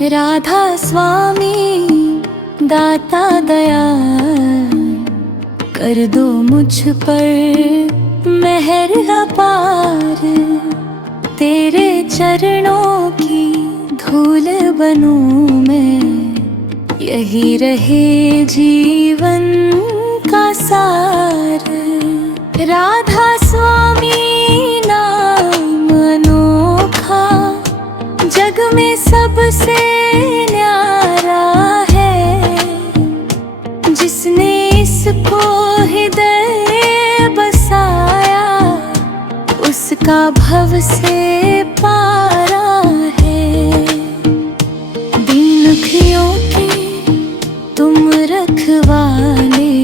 राधा स्वामी दाता दया, कर दो मुझ पर मेहर अपार। तेरे चरणों की धूल बनूं मैं, यही रहे जीवन का सार। राधा स्वामी नाम अनोखा, जग में सबसे न्यारा है। जिसने इसको हृदय बसाया, उसका भव से पारा है। दीन दुखियों के तुम रखवाले,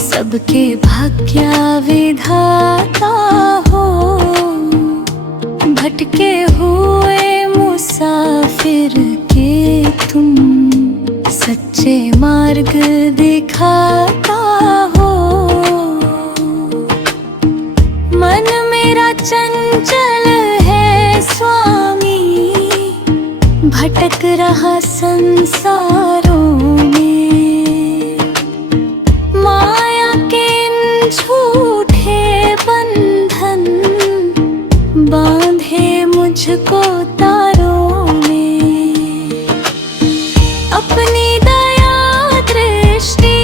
सबके भाग्य विधाता हो। भटके हुए मुसाफिर के तुम, सच्चे मार्ग दिखाता हो। मन मेरा चंचल है स्वामी, भटक रहा संसारों में। माया के इन झूठे बंधन, बांधे मुझको तारों में। अपनी दया दृष्टि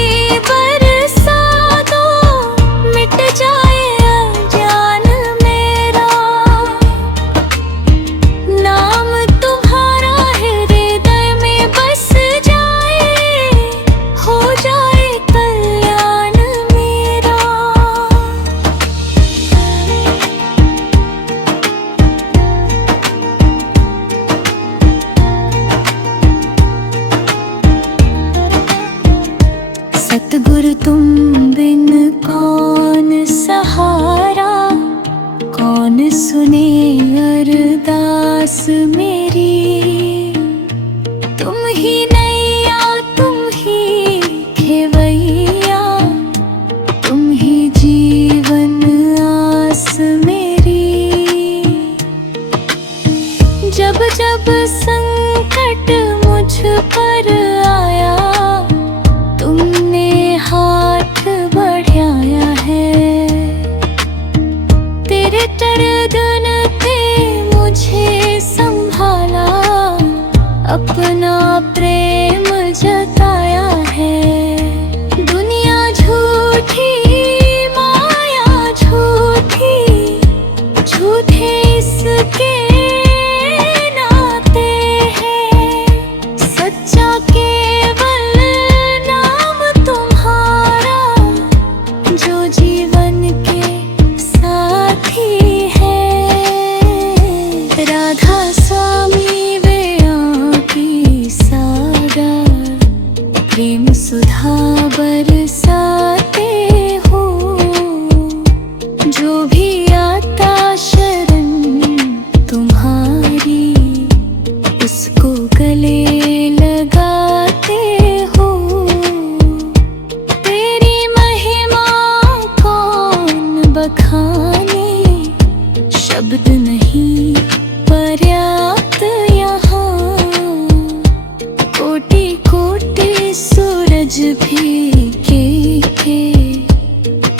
बरसा दो, मिट जाए अज्ञान मेरा। नाम तुम्हारा हृदय में बस जाए, हो जाए कल्याण मेरा। सतगुरु तुम बिन कौन सहारा, कौन सुने अरदास मेरी। तुम ही नैया तुम ही खेवैया, तुम ही जीवन आस मेरी। जब जब संकट मुझ पर आया, तुमने हाथ बढ़ाया है। तेरे तरदन पे मुझे संभाला, अपना प्रेम जताया है। दुनिया झूठी, माया झूठी, झूठे इसके नाते हैं। सच्चा केवल नाम तुम्हारा, जो जीवन के साथी है। राधा स्वामी वे आँखी सागर, प्रेम सुधा बरसाते हो। जो भी आता शरण तुम्हारी, उसको गले लगाते हो। तेरी महिमा कौन बखाने, शब्द नहीं पर्याप्त यहाँ। कोटि कोटि सूरज फीके के,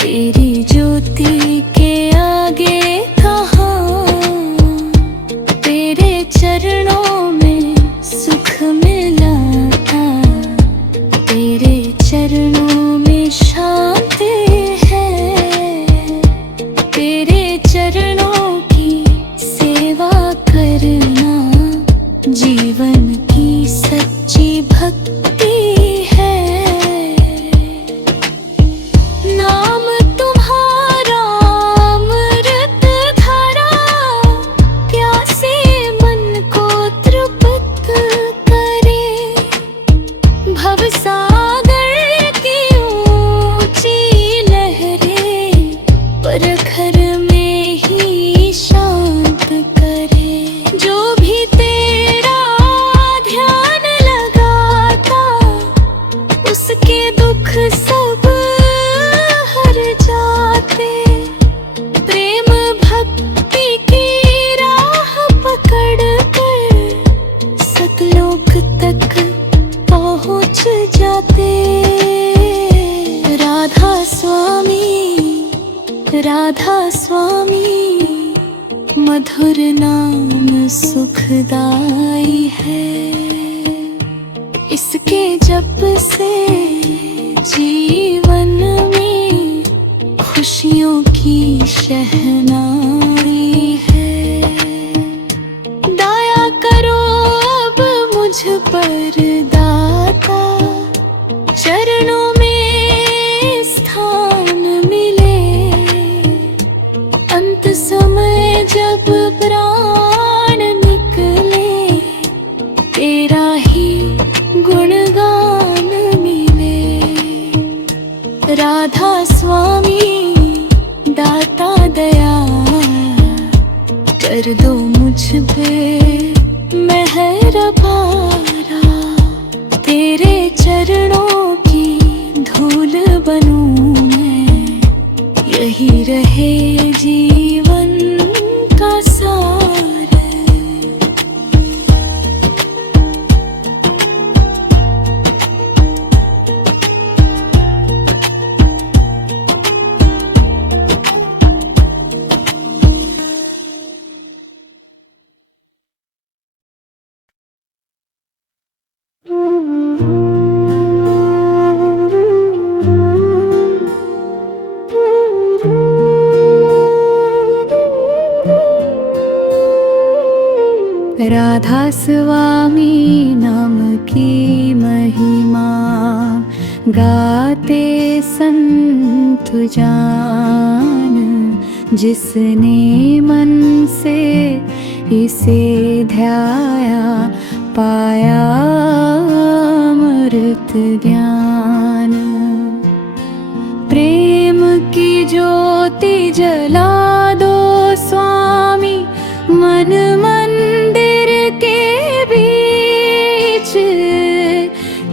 तेरी ज्योति के आगे कहाँ। तेरे चरणों में सुख मिला था, तेरे चरणों में शांति है। तेरे चरणों की सेवा करना, जीवन की सच्ची भक्ति है। नाम तुम्हारा अमृत धारा, प्यासे मन को तृप्त मधुर नाम सुखदाई है, इसके जप से जीवन में खुशियों की शहनाई है। दया करो अब मुझ पर दाता, चरणों में स्थान मिले। अंत समय जब प्राण निकले, तेरा ही गुणगान मिले। राधा स्वामी दाता दया, कर दो मुझ पे मेहरबारा। तेरे चरणों की धूल बनूं मैं, यही रहे जीवन का सार। राधा स्वामी नाम की महिमा, गाते संत जान। जिसने मन से इसे ध्याया, पाया अमृत ज्ञान। प्रेम की ज्योति जला दो स्वामी, मन मंदिर के बीच।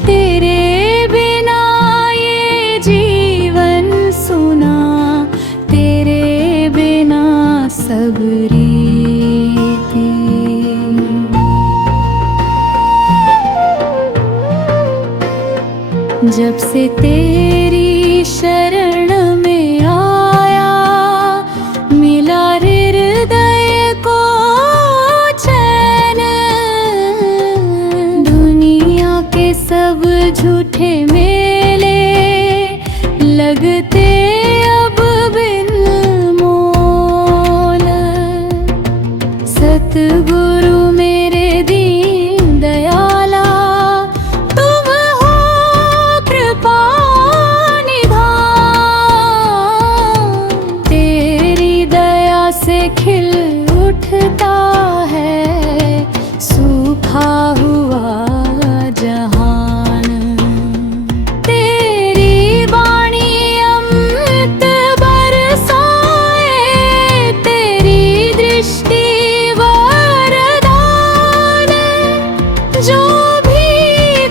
तेरे बिना ये जीवन सुना, तेरे बिना सब रीति। जब से तेरी शरण में आया, मिला हृदय को चैन। दुनिया के सब झूठे मेले लगते अब बिन मोल। सतगुरु मेरे दीन दयाला, तुम हो कृपा निधान। तेरी दया से खिल उठता है सूखा हुआ जहान। तेरी वाणी अमृत बरसाए, तेरी दृष्टि वरदान। जो भी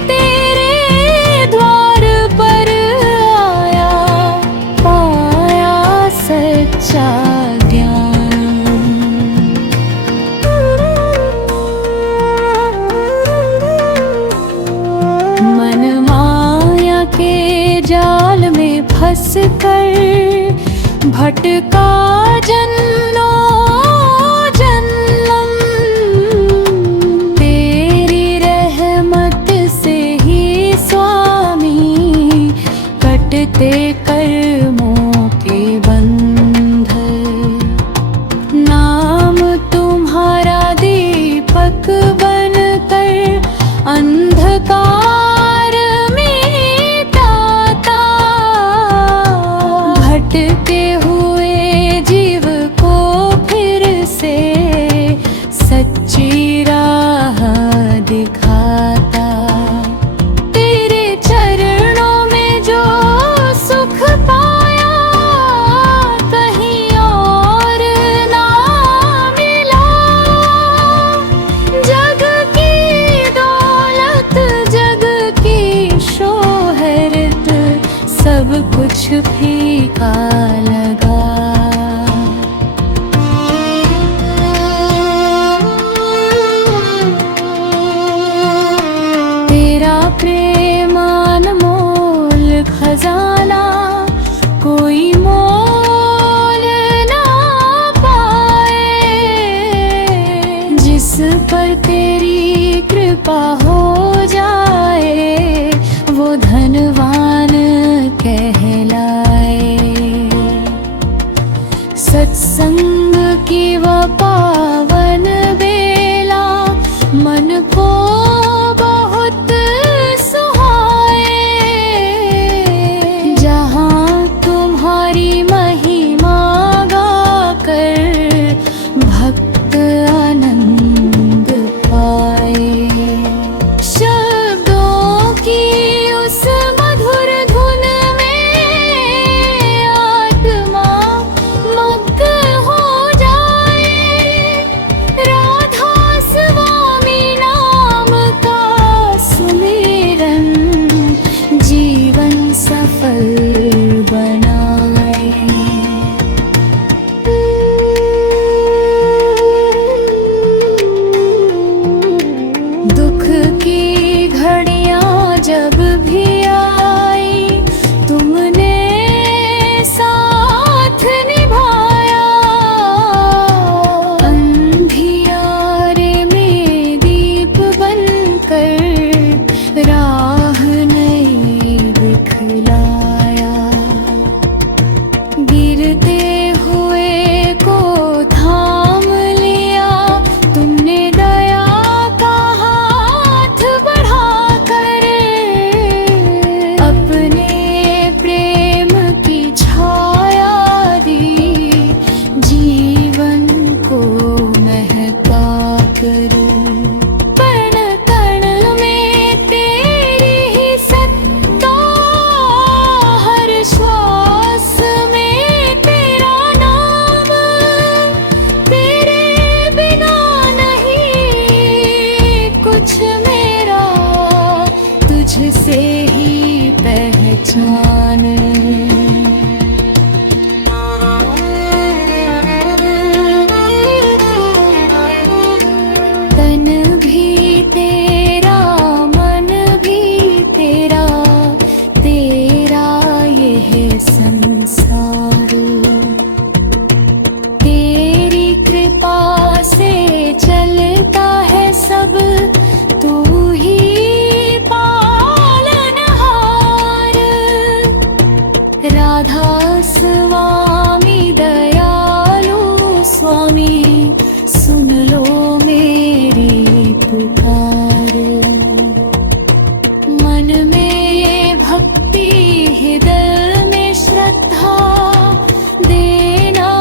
तेरे द्वार पर आया, पाया सच्चा ज्ञान। मन माया के जाल में फंस कर भटका जन्मों जन्म। तेरी रहमत से ही स्वामी कटते कर्मों के बंध। नाम तुम्हारा दीपक बनकर अंधकार मिटाता। भटके हुए जीव को फिर से सच्ची राह दिखाता। तेरे चरणों में जो सुख पाया, कहीं और ना मिला। जग की दौलत, जग की शोहरत, सब कुछ फीका लगा। तेरा प्रेम अनमोल खजाना, कोई मोल ना पाए। पर तेरी कृपा हो जाए, वो धनवान कहलाए। सत्संग की वह पावन बेला मन को बहुत सुहाए, जहाँ तुम्हारी महिमा गाकर भक्त आनंद पाए। शब्दों की उस मधुर धुन में आत्मा मग्न हो जाए, राधा स्वामी नाम का सुमिरन जीवन सफल बनाए। दुख की घड़ियां जब भी आई, तुमने साथ निभाया। अंधियारे में दीप बनकर राह नई दिखलाया। गिरते हुए को थाम लिया तुमने दया का हाथ बढ़ाकर, अपने प्रेम की छाया दी जीवन को महका कर। कण कण में तेरी ही सत्ता, हर श्वास में तेरा नाम, तेरे बिना नहीं कुछ मेरा, तुझसे ही पहचान। तन भी तेरा मन भी तेरा, तेरा यह संसार। तेरी कृपा से चलता है सब, तू ही पालनहार। राधा स्वामी दयालु स्वामी, सुन लो मेरी पुकार। मन में भक्ति हृदय में श्रद्धा, देना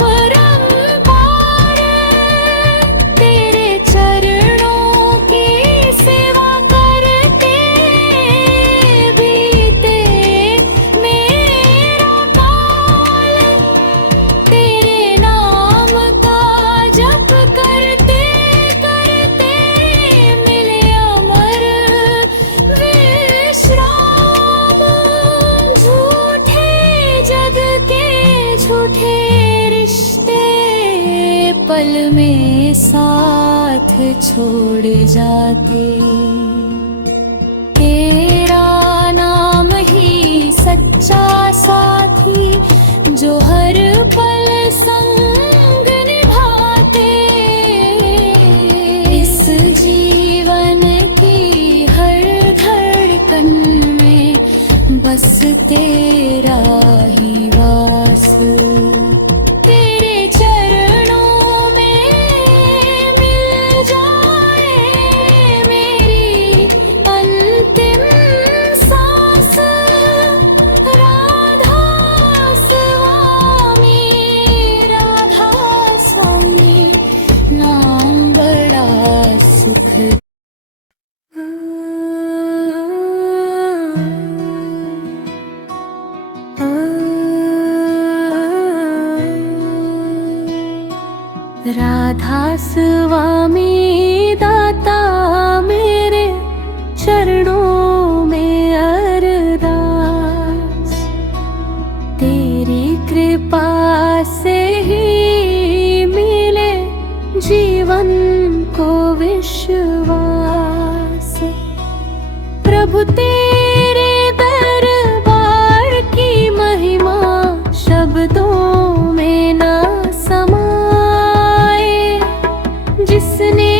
परम्पार। तेरे चरणों की सेवा करते बीते मेरा काल, तेरे नाम का जप करते करते मिले अमर विश्राम। झूठे जग के झूठे रिश्ते पल में साथ छोड़ जाते, तेरा नाम ही सच्चा साथी, जो हर पल संग निभाते। इस जीवन की हर धड़कन में बस तेरा ही वास। तेरे चरणों में मिल जाए मेरी अंतिम सांस। राधा स्वामी, राधा स्वामी नाम बड़ा सुख। राधा स्वामी दाता मेरे चरणों में अरदास, तेरी कृपा से ही मिले जीवन को विश्वास। प्रभु तेरे दरबार की महिमा शब्दों में न समाए, जिसने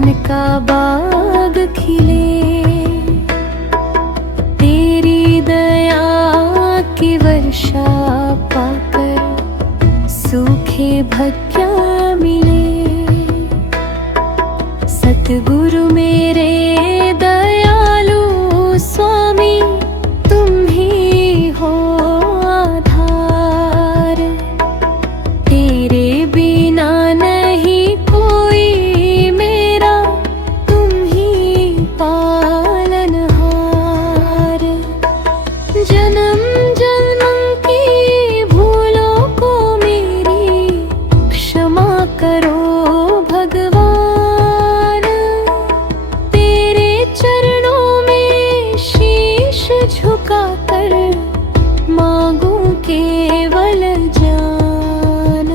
मन का बाग खिले। तेरी दया की वर्षा पाकर सूखे भक्या मिले। सतगुरु मेरे दयालु स्वामी, तुम ही हो आधार। तेरे बिना नहीं कोई मेरा, तुम ही पालनहार। जन्म जन्म की भूलों को मेरी क्षमा करो भगवान। तेरे चरणों में शीश झुकाकर मांगू केवल जान।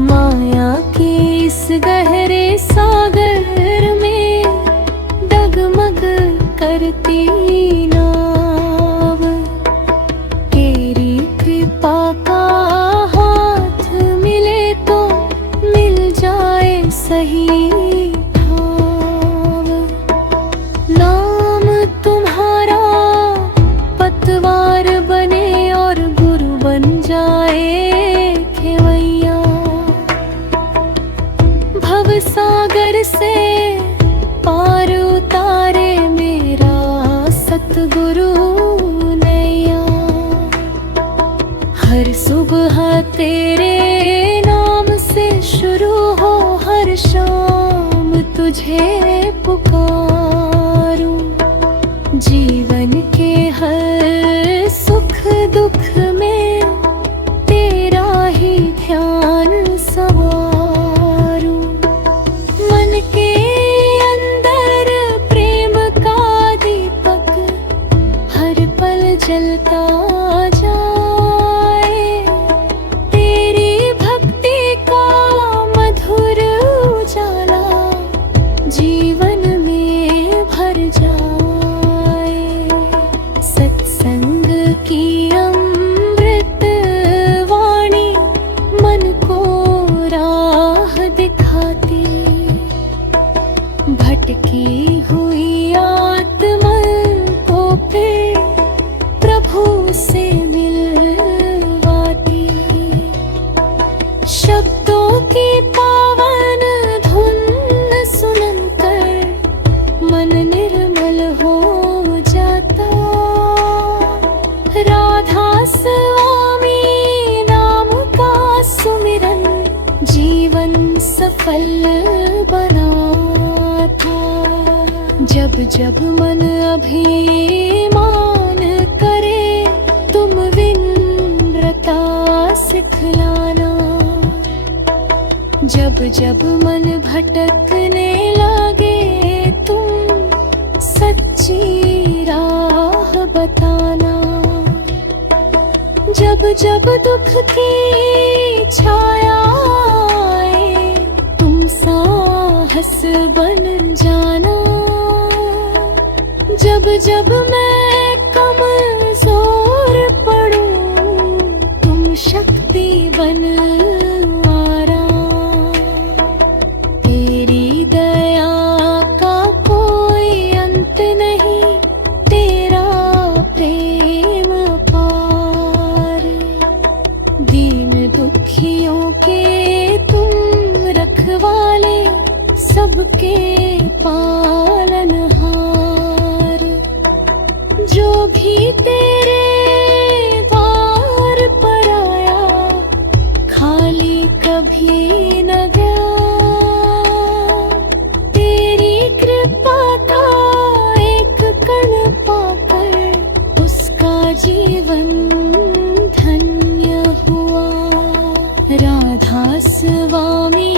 माया के इस गहरे सागर में डगमग करती नाव। तेरी कृपा का हाथ मिले तो मिल जाए सही ठाव। नाम तुम्हारा पतवार बने और गुरु बन जाए खेवैया। भव सागर से पार उतारे मेरा सतगुरु नैया। हर सुबह तेरे नाम से शुरू हो, हर शाम तुझे पुकारूं। जीवन के हर सुख दुख में तेरा ही ध्यान सवारूं। मन के अंदर प्रेम का दीपक हर पल जलता जाए। तेरी भक्ति का मधुर उजाला जीवन में भर जाए। सत्संग की अमृत वाणी मन को राह दिखाती। भटकी हुई आत्मा को फिर प्रभु से मिलवाती। शब्दों की पावन धुन सुनकर मन निर्मल हो जाता। राधा स्वामी नाम का सुमिरन जीवन सफल बनाता। जब जब मन अभिमान करे, तुम विनम्रता सिखलाना। जब जब मन भटकने लगे, तुम सच्ची राह बताना। जब जब दुख की छाया आए, तुम साहस बन जाना। जब जब मैं कमजोर पड़ूं, तुम शक्ति बन आना। तेरी दया का कोई अंत नहीं, तेरा प्रेम अपार। दीन दुखियों के तुम रखवाले, सबके पालनहार। जो भी तेरे द्वार पर आया, खाली कभी न गया। तेरी कृपा का एक कण पाकर उसका जीवन धन्य हुआ। राधा स्वामी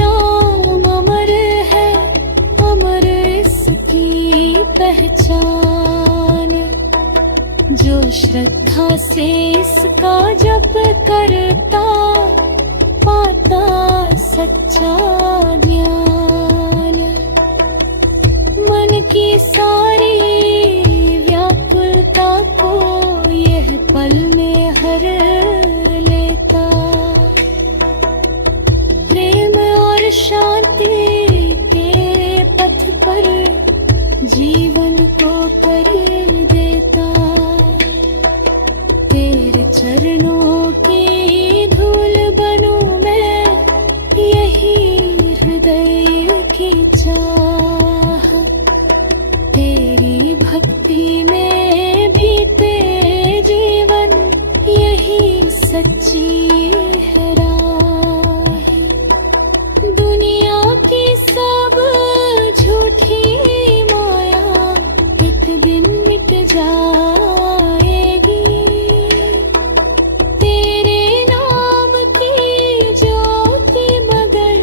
नाम अमर है, अमर इसकी पहचान। जो श्रद्धा से इसका जप करता, पाता सच्चा ज्ञान। मन की सारी व्याकुलता को यह पल में हर लेता। प्रेम और शांति के चाह, तेरी भक्ति में बीते जीवन, यही सच्ची है राह। दुनिया की सब झूठी माया एक दिन मिट जाएगी, तेरे नाम की ज्योति मगर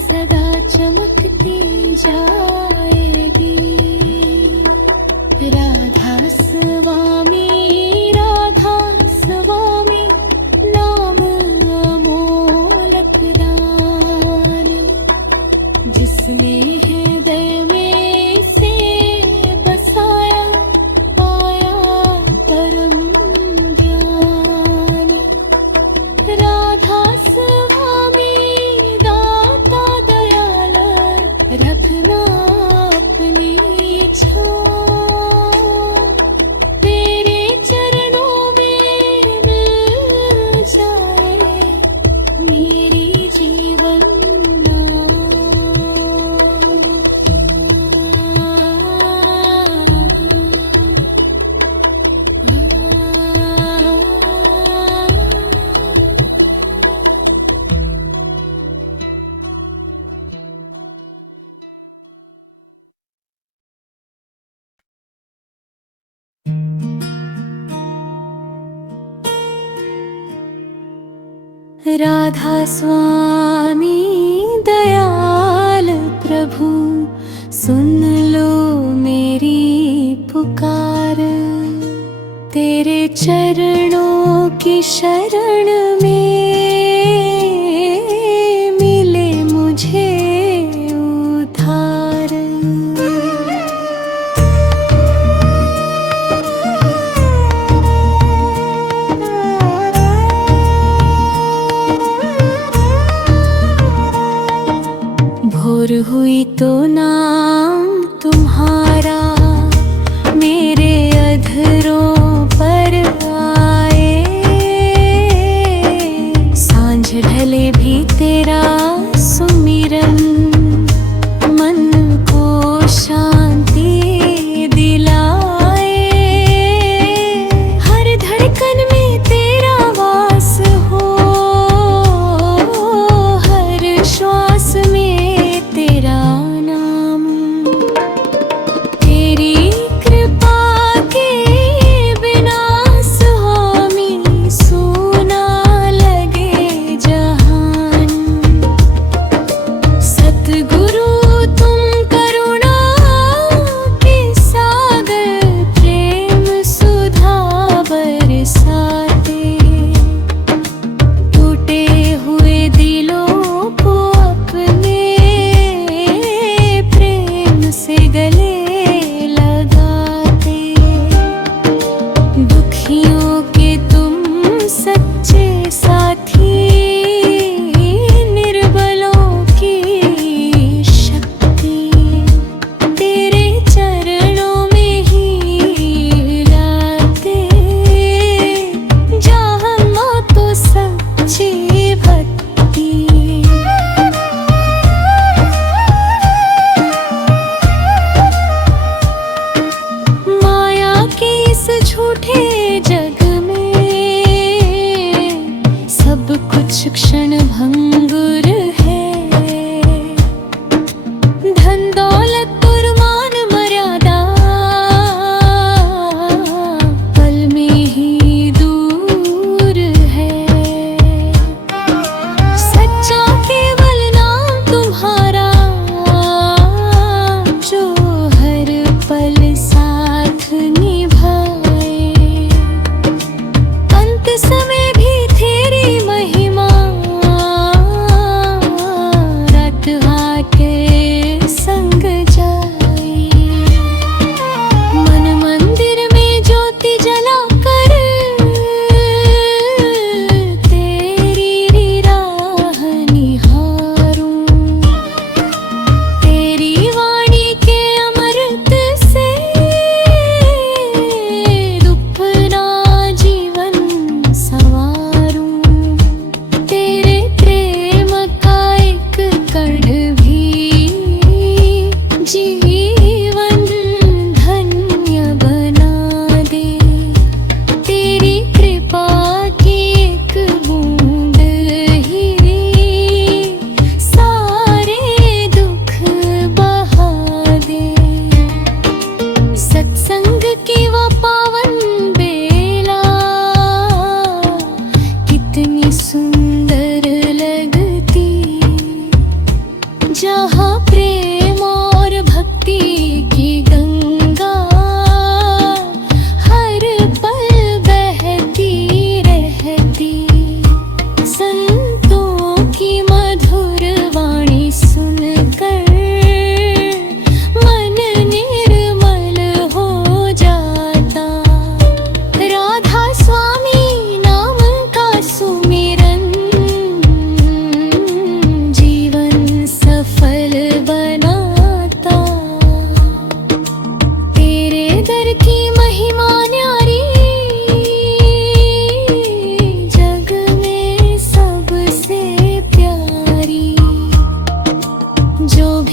सदा चमकती जाएगी। राधा स्वामी, राधा स्वामी, नाम अमोलक दान, जिसने हृदय में से बसाया पाया परम ज्ञान। राधा स्वामी दाता दयाल, रखना अपनी छाँव, तेरे चरणों में मिल जाए मेरी जीवन राधा स्वामी दयाल प्रभु, सुन लो मेरी पुकार, तेरे चरणों की शरण में मिले मुझे उद्धार। भोर हुई तो नाम तुम्हारा मेरे अधरों पर आए, सांझ ढले भी तेरा सुमिरन मन को शांति दिलाए। हर धड़कन में तेरा वास हो, हर श्वास में तेरा नाम, तेरी कृपा के बिना स्वामी सूना लगे जहान। सतगुरु तुम करुणा के सागर, प्रेम सुधा बरसाते, टूटे हुए दिलों को अपने प्रेम से गले लगाते। दुखियों के तुम सच्चे साथी, निर्बलों की शक्ति, तेरे चरणों में ही लाते, जहाँ माँ तो सच्ची भक्ति। माया के इस झूठे जग में सब कुछ क्षण भंगुर है, धन दौलत और मान मर्यादा पल में ही दूर है। सच्चा केवल नाम तुम्हारा, जो हर पल साथ निभाए। अंत समय भी तेरी महिमा, रात आके संग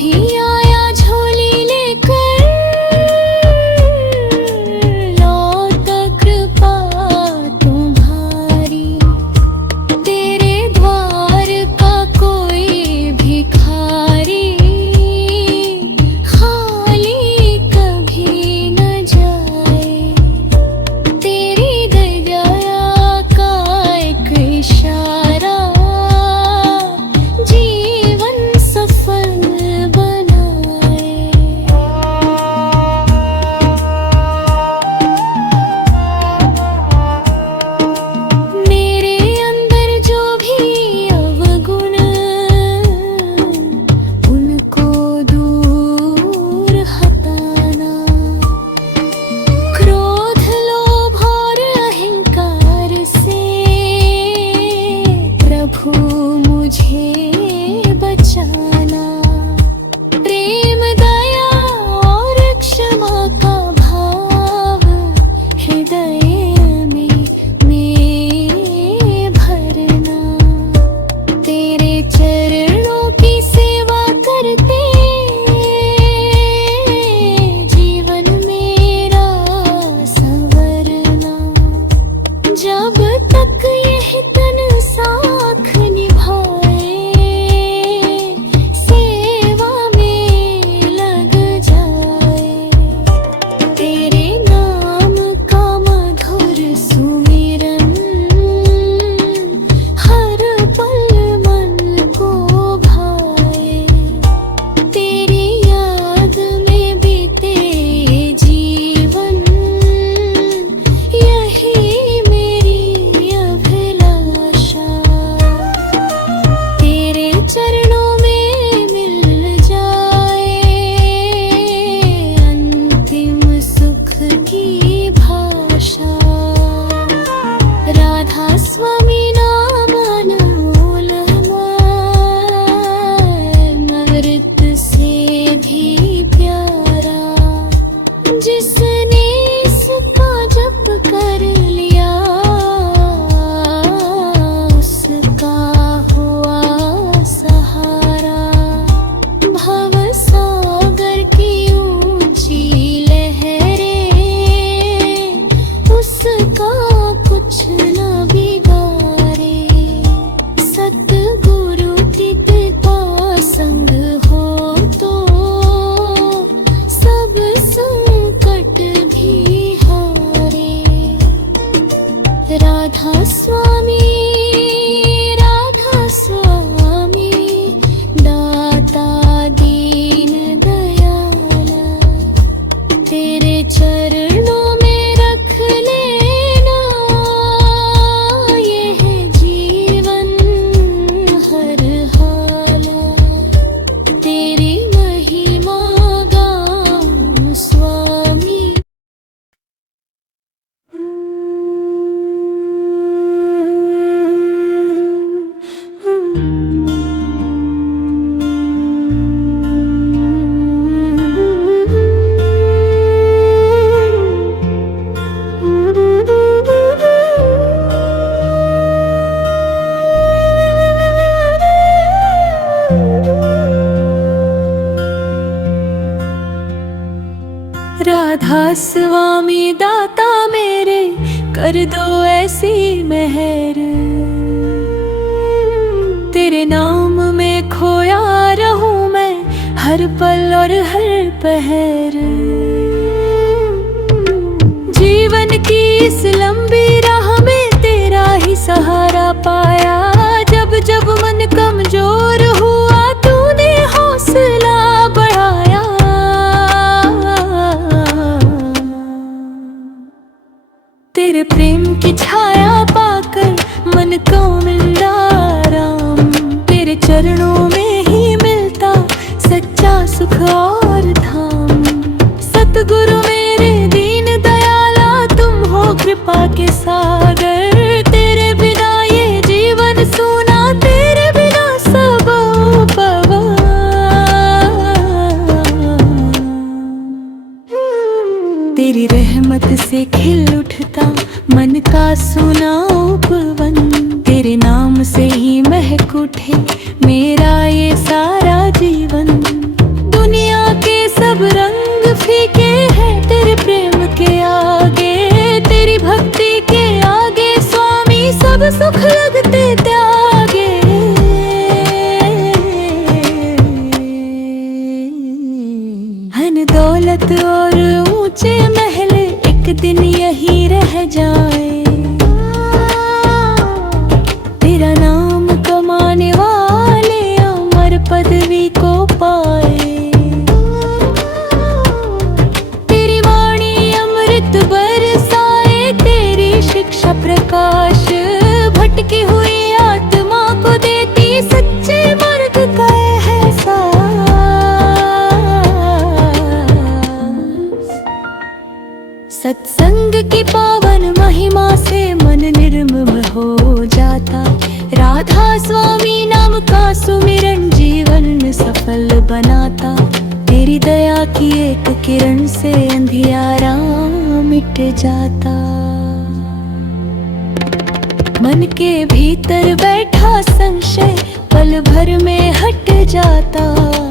भी आया झोली लेकर, लौटा कृपा तुम्हारी। तेरे द्वार का कोई भिखारी खाली कभी न जाए। तेरी दया का एक इशारा जीवन सफल बनाए। मेरे अंदर जो भी अवगुण, उनको दूर हटाना। क्रोध लोभ और अहंकार से प्रभु मुझे बचाना। प्रेम दया और क्षमा का भाव हृदय में भरना। तेरे चरणों की सेवा करते जीवन मेरा संवरना। जब तक यह तन साख निभाए, सेवा में लग जाए। तेरे नाम का मधुर सुमिरन हर पल मन को भाए। तेरी याद में बीते जीवन, यही मेरी अभिलाषा। तेरे चरणों में मिल जाए अंतिम सुख की भाषा। राधा स्वामी नाम अनमोल अमृत से भी प्यारा। जिसने इसका जप कर लिया, उसका हुआ सहारा। भव सागर की ऊंची लहरें, उसका कुछ न बिगाड़े। सतगुरु का संग हो तो सब संकट भी हारे। राधा स्वामी, राधा स्वामी, दाता दीन दयाला। तेरे चरणों में रख लेना यह जीवन हर हाला। तेरी महिमा गाऊं स्वामी। राधा स्वामी दाता मेरे, कर दो ऐसी मेहर। तेरे नाम में खोया रहूं मैं हर पल और हर पहर। जीवन की इस लंबी राह में तेरा ही सहारा पाया। जब जब मन कमजोर हुआ, तूने हौसला बढ़ाया। तेरे प्रेम की छाया पाकर मन को मिला आराम। तेरे चरणों में ही मिलता सच्चा सुख और धाम। सतगुरु मेरे दीन दयाला, तुम हो कृपा के सागर। तेरे बिना ये जीवन सूना, तेरे बिना सब उपवा। तेरी रहमत से खिल उठता मन का सुना उपवन। तेरे नाम से ही महक उठे मेरा ये सारा जीवन। दौलत और ऊंचे महल एक दिन यही रह जाए। तेरा नाम कमाने वाले अमर पदवी को पाए। तेरी वाणी अमृत बरसाए, तेरी शिक्षा प्रकाश भटकी हुई आत्मा को देती सच्चे मार्ग का एहसास। सत्संग की पावन महिमा से मन निर्मल हो जाता। राधा स्वामी नाम का सुमिरन जीवन सफल बनाता। तेरी दया की एक किरण से अंधियारा मिट जाता। मन के भीतर बैठा संशय पल भर में हट जाता।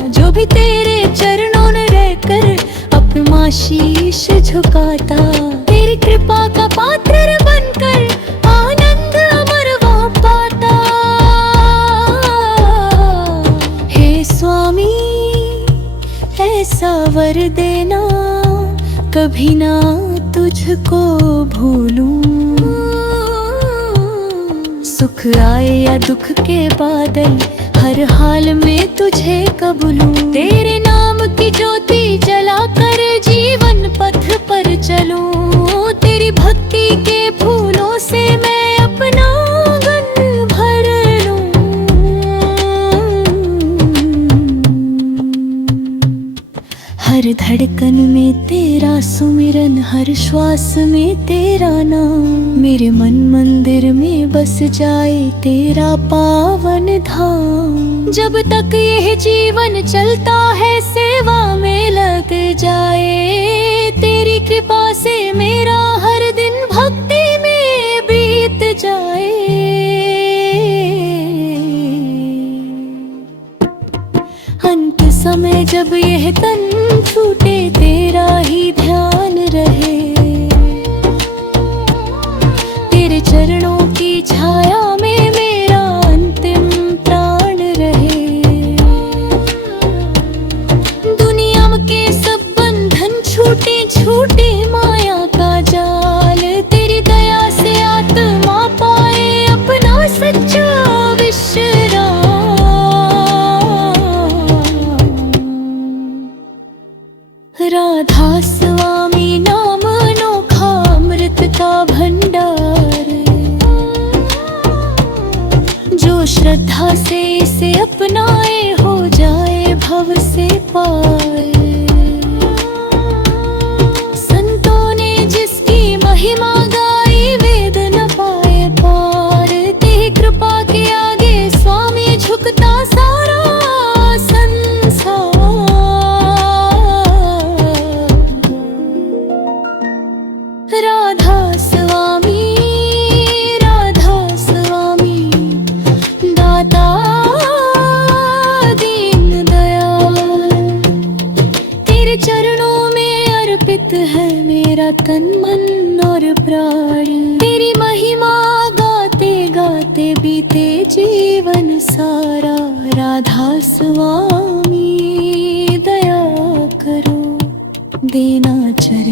जो भी तेरे चरणों में रहकर अपना शीश झुकाता। तेरी कृपा का पात्र बनकर आनंद अमर वह पाता। हे स्वामी ऐसा वर देना कभी ना तुझको भूलूं। सुख आए या दुख के बादल हर हाल में तुझे कबूलूं। तेरे नाम की ज्योति जलाकर जीवन पथ पर चलूं। तेरी भक्ति के फूलों से मैं अपना आंगन भर लूं। हर धड़कन में तेरा सुमिरन, हर श्वास में तेरा नाम। मेरे मन मंदिर में बस जाए तेरा पावन धाम। जब तक यह जीवन चलता है सेवा में लग जाए। तेरी कृपा से मेरा हर दिन भक्ति में बीत जाए। अंत समय जब यह तन छूटे तेरा ही ध्यान रहे। तेरे चरणों की छाया में मेरा अंतिम प्राण रहे। दुनिया के सब बंधन छूटे छूटे माया का जाल। तेरी दया से आत्मा पाए अपना सच्चा विश्राम। राधा स्वामी नाम अनोखा अमृत का भंडार। जो श्रद्धा से इसे अपनाए हो जाए भव से पार। संतों ने जिसकी महिमा गाई वेद न पाए पार। तेरी कृपा के आगे स्वामी झुकता सारा संसार। राधा स्वामी, राधा स्वामी, दाता दीन दयाल। तेरे चरणों में अर्पित है मेरा तन मन और प्राण। तेरी महिमा गाते गाते बीते जीवन सारा। राधा स्वामी दया करो, देना चाहिए।